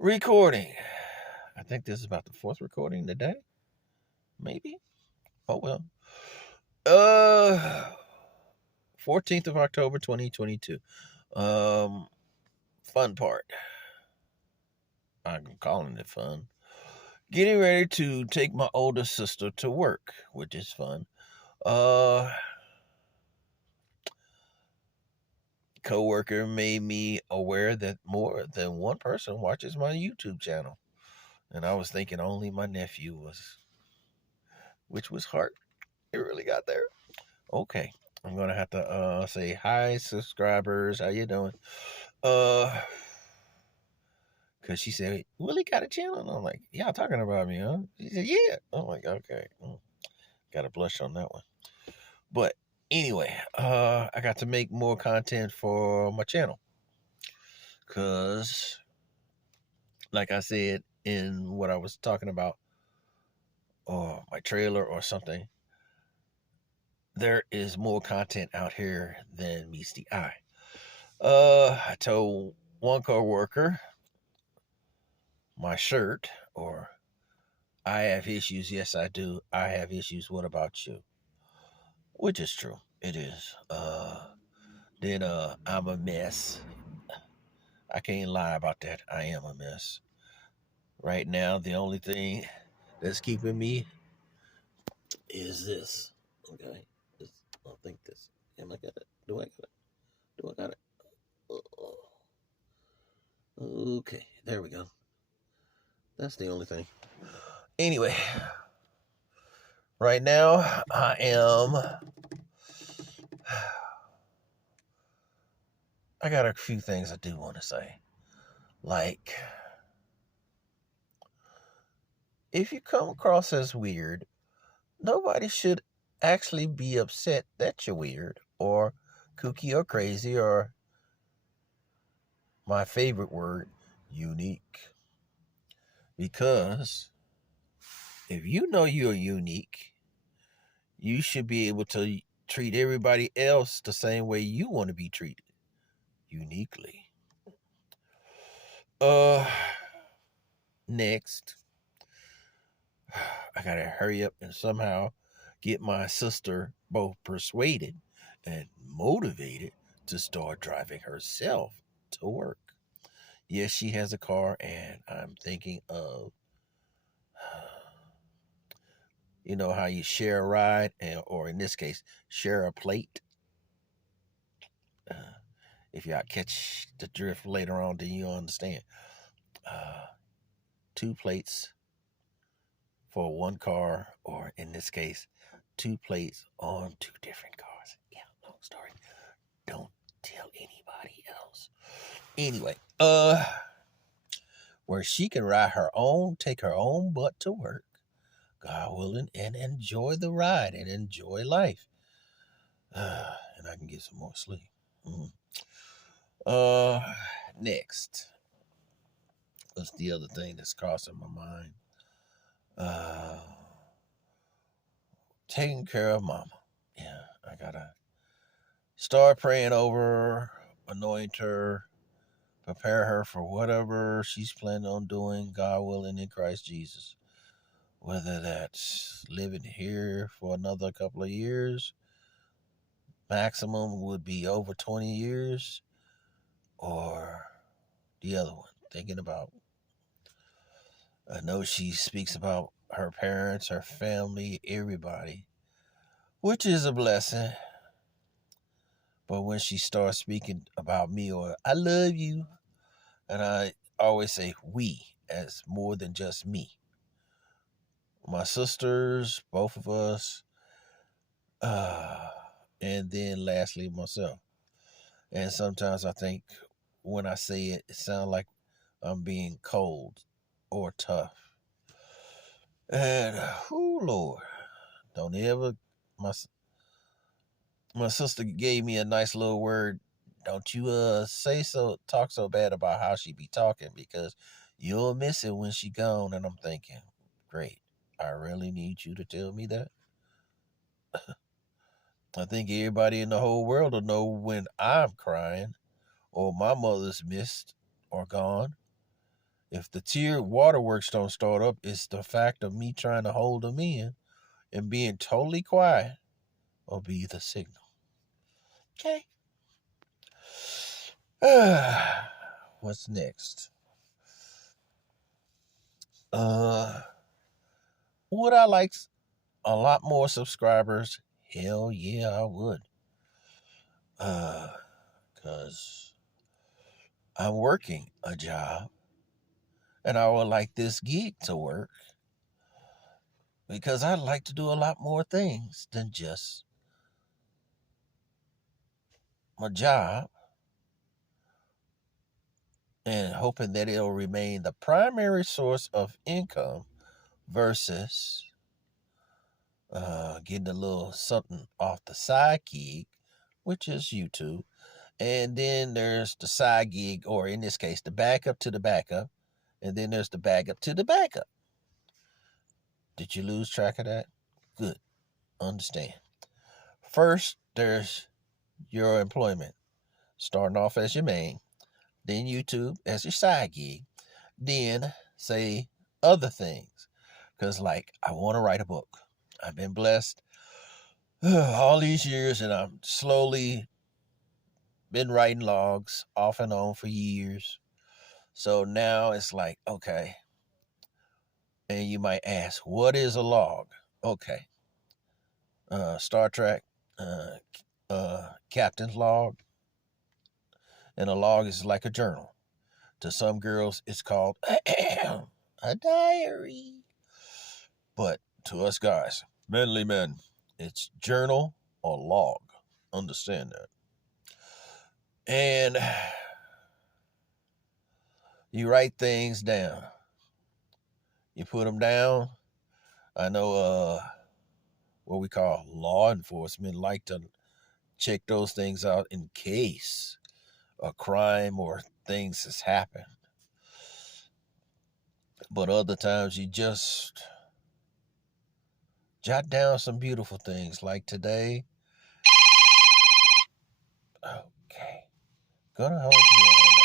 Recording. I think this is about the fourth recording today. Maybe. Oh well. Uh 14th of October 2022. Um Fun part. I'm calling it fun. Getting ready to take my older sister to work, which is fun. Uh Coworker made me aware that more than one person watches my YouTube channel. And I was thinking only my nephew was, which was hard. It really got there. Okay. I'm gonna have to say hi, subscribers. How you doing? Uh, cause she said Willie got a channel, and I'm like, y'all talking about me, huh? She said, yeah. I'm like, okay. Got to blush on that one. But anyway, I got to make more content for my channel, cause like I said in what I was talking about, or my trailer or something, there is more content out here than meets the eye. I told one coworker my shirt, or I have issues. Yes, I do. I have issues. What about you? Which is true. It is. Then I'm a mess. I can't lie about that. I am a mess. Right now, the only thing that's keeping me is this. Okay. This, I think this. Am I got it? Do I got it? Do I got it? Okay. There we go. That's the only thing. Anyway, right now I am. I got a few things I do want to say. Like, if you come across as weird, nobody should actually be upset that you're weird or kooky or crazy or, my favorite word, unique. Because if you know you're unique, you should be able to treat everybody else the same way you want to be treated, uniquely. Uh, Next, I gotta hurry up and somehow get my sister both persuaded and motivated to start driving herself to work. Yes, she has a car, and I'm thinking of, you know, how you share a ride, and, or in this case, share a plate. Uh, if y'all catch the drift later on, then you'll understand. Uh, Two plates for one car, or in this case, two plates on two different cars. Yeah, long story. Don't tell anybody else. Anyway, where she can ride her own, take her own butt to work, God willing, and enjoy the ride and enjoy life. And I can get some more sleep. Mm. Uh, Next, what's the other thing that's crossing my mind? Uh, Taking care of mama. Yeah, I gotta start praying over her, anoint her, prepare her for whatever she's planning on doing, God willing, in Christ Jesus. Whether that's living here for another couple of years, maximum would be over 20 years, or the other one, thinking about, I know she speaks about her parents, her family, everybody, which is a blessing. But when she starts speaking about me, or I love you, and I always say we as more than just me, my sisters, both of us, uh, and then lastly myself. And sometimes I think when I say it, it sounds like I'm being cold or tough. And oh Lord, don't ever. My my sister gave me a nice little word. Don't you say so, talk so bad about how she be talking, because you'll miss it when she gone. And I'm thinking, great. I really need you to tell me that. I think everybody in the whole world will know when I'm crying or my mother's missed or gone. If the tiered waterworks don't start up, it's the fact of me trying to hold them in and being totally quiet will be the signal. Okay. What's next? Would I like a lot more subscribers? Hell yeah, I would. Cause I'm working a job and I would like this gig to work because I'd like to do a lot more things than just my job, and hoping that it'll remain the primary source of income versus getting a little something off the side gig, which is YouTube. And then there's the side gig, or in this case, the backup to the backup. And then there's the backup to the backup. Did you lose track of that? Good. Understand. First, there's your employment, starting off as your main, then YouTube as your side gig, then say other things. Because, like, I want to write a book. I've been blessed all these years, and I'm slowly been writing logs off and on for years. So now it's like, okay. And you might ask, what is a log? Okay. Star Trek, captain's log. And a log is like a journal. To some girls, it's called a diary. But to us guys, manly men, it's journal or log. Understand that. And you write things down. You put them down. I know what we call law enforcement like to check those things out in case a crime or things has happened. But other times you just jot down some beautiful things. Like today, okay, gonna hold you on